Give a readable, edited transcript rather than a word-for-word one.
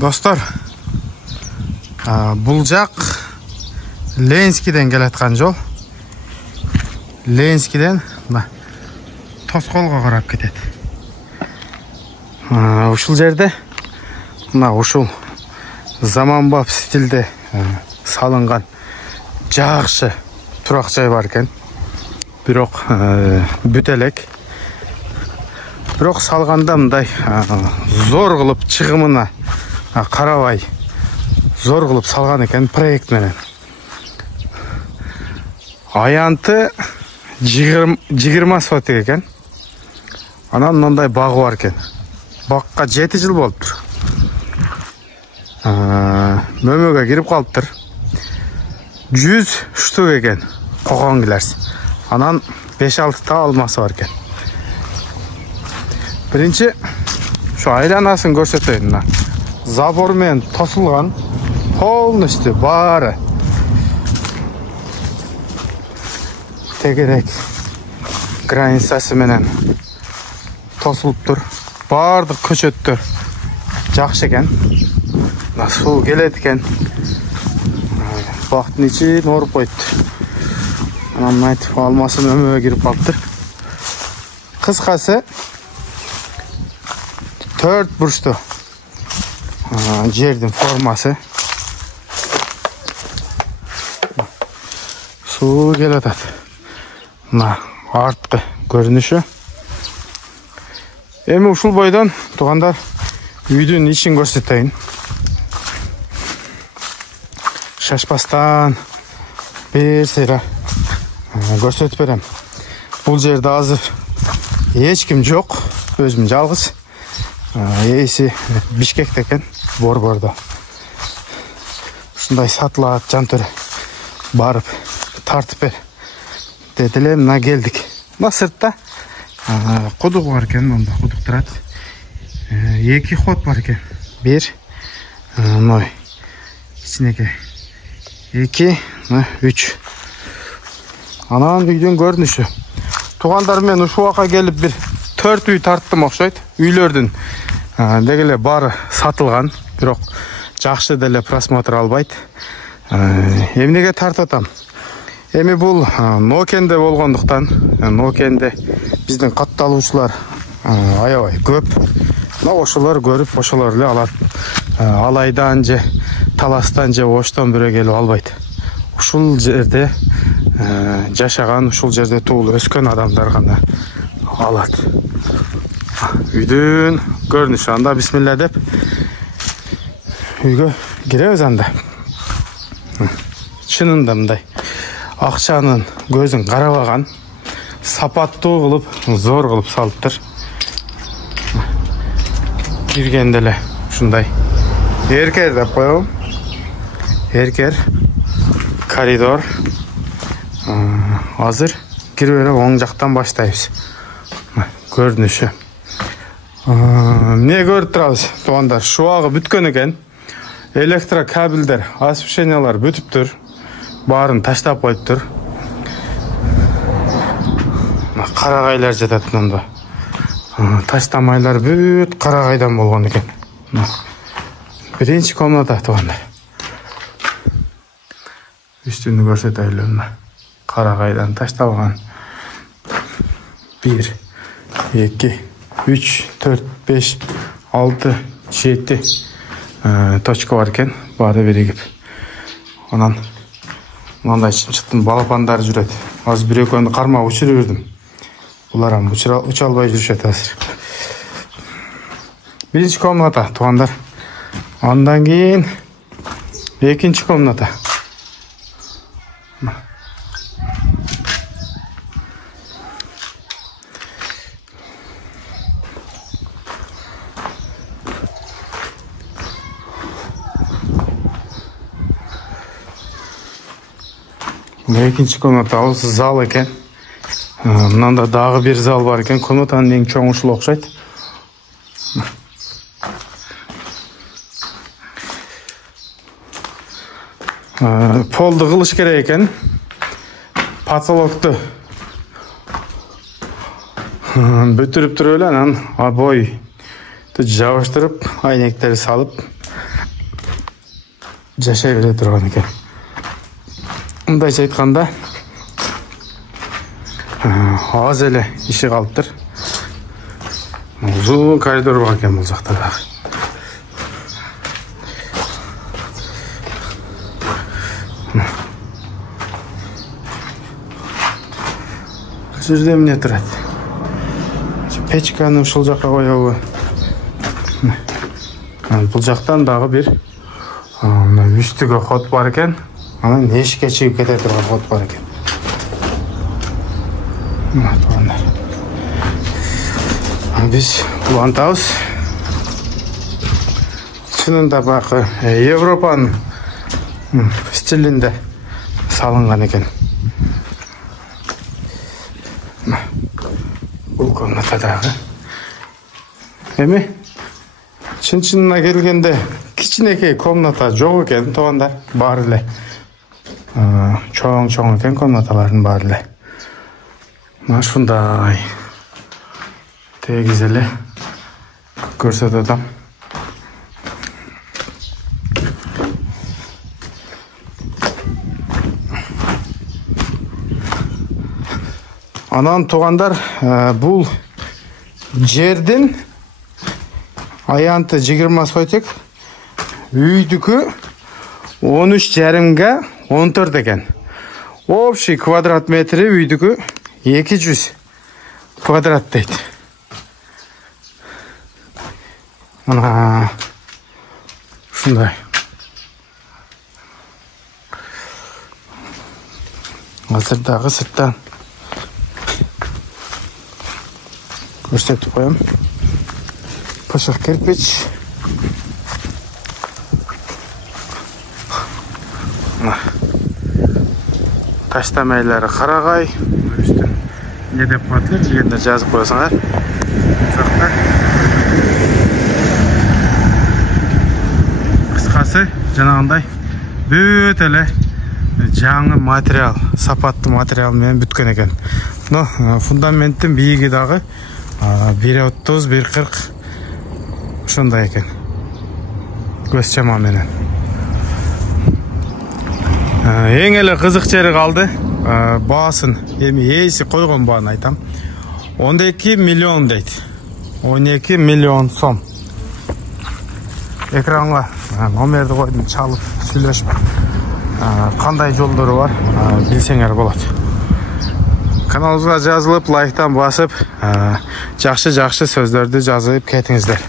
Dostlar, бұл жақ Ленинскийден келатқан жол. Ленинскийден Тоскоолго карап кетет. Ушул жерде ушул заманбап стилде салынган жакшы турак жай бар экен. Бирок бүт элек. Бирок салганда мындай зор кылып чыгымына карабай зор кылып салган экен проект менен. Аянты 20 сотик экен. Анан мындай багы бар экен. Бакка 7 жыл болуптур. Мөмөгө кирип калыптыр. 100 штук экен. Кокон килерс. Анан 5-6 та алмасы бар экен. Биринчи şu айланасын көрсөтөйүн. Забор менен тосулган, полностью баары. Тегерек границасы менен тосулуптур. Бардык көчөттөр жакшы экен. Суу келет экен. Бактын ичин оруп койду. Анан айтып алмасын өмөгө кирип калыптыр. Кыскасы 4 бурчтуу жердин формасы. Суу келет атат. Мына арткы көрүнүшү. Эми ушул бойдон туугандар үйдүн ичин көрсөтөйүн. Шашпастан бир сыйра көрсөтүп берем. Бул жерде азыр эч ким жок, өзүм жалгыз. Эси Бишкекте экен, Борбордо. Ушундай сатылат жантөрө барып тартып бер деди эле. Мына келдик. Мына сыртта кудук бар экен, монда кудук турат. 2 ход бар экен. 1 мой ичинеке 2 3. Анан үйдүн көрүнүшү. Туугандар мен ушул жака келип бир 4 үй тарттым окшойт. Үйлөрдүн дегеле баары сатылган, бирок жакшы деле просмотр албайт. Эмнеге тартып атам? Эми бул Нокенде болгондуктан, Нокенде биздин катталуучулар аябай көп. Ошолор көрүп, ошолор эле алат. Алайдан же таластан же оштон бирөө келип албайт. Ушул жерде жашаган, ушул жерде туулуп өскөн адамдар гана алат. Үйдүн көрүнүшү. Анда бисмилла деп үйгө киребиз анда. Чынында мындай акчанын көзүн карабаган, сапаттуу кылып, зор кылып салыптыр. Киргенде эле ушундай эркер деп коем. Эркер коридор. Азыр кирип эле оң жактан баштайбыз. Көрүнүшү. Эмне көрүп турабыз туугандар? Шубагы бүткөн экен. Электрокабелдер, освещениялар бүтүптүр. Баарын таштап коюптур. Карагайлар жатат мында. Таштамайлар бүт карагайдан болгон экен. Биринчи комната туугандар. Үстүнү көрсөтөлү. Карагайдан ташталган. 1 2 3 4 5 6 7 точка бар экен. Баары биригип. Анан мындай чымчыктын балапандары жүрөт. Азыр бир-экөөнү кармап учуруп жүрдүм. Булар уча албай жүрүшөт азыр. Биринчи комната туугандар. Андан кийин экинчи комната. Экинчи комната зал экен. Мында дагы бир зал бар экен. Комнатанын эң чоңу ушул окшойт. Полду кылыш керек экен. Потолокту бүтүрүп туруп эле анан обой жабыштырып, айнектерди салып жашай бере турган экен. Мындайча айтканда аз эле иши калыптыр. Узун коридор бар экен бул жакта дагы. Бул жерде эмне турат? Печканы ушул жакка коебу? Бул жактан дагы бир үстүгө ход бар экен. Анан эшикке чыгып кете турган ход бар экен. Биз улантабыз. Чынында бакы Европанын стилинде салынган экен. Бул комната дагы. Эми чын-чынына келгенде кичинекей комната жок экен, туугандар. Баары эле чоң экен комнаталардын баары эле. Мына ушундай тегиз эле көрсөтөт атам. Анан туугандар, бул жердин аянты 20 сотик, үйдүкү 13,5 14 экен. Общий квадрат метри үйдүкү 200 квадрат дейт. Мына ушундай. Азыр дагы сырттан көрсөтүп коем. Пышык кирпич. Таштамайлары карагай. Үстүн не деп коет дегенде жазып коесуңар. Кыскасы жанагындай бүт эле жаңы материал, сапаттуу материал менен бүткөн экен. Но фундаменттин бийиги дагы 1.30, 1.40 ушундай экен. Көз чама менен. Эң эле кызык жери калды. Баасын эми ээси койгон бааны айтам. 12 миллион дейт. 12 миллион сом. Экранга номерди койдум, чалып сүйлөшүп кандай жолдору бар билсеңер болот. Каналыбызга жазылып, лайктан басып, жакшы сөздөрдү жазып кетиңиздер.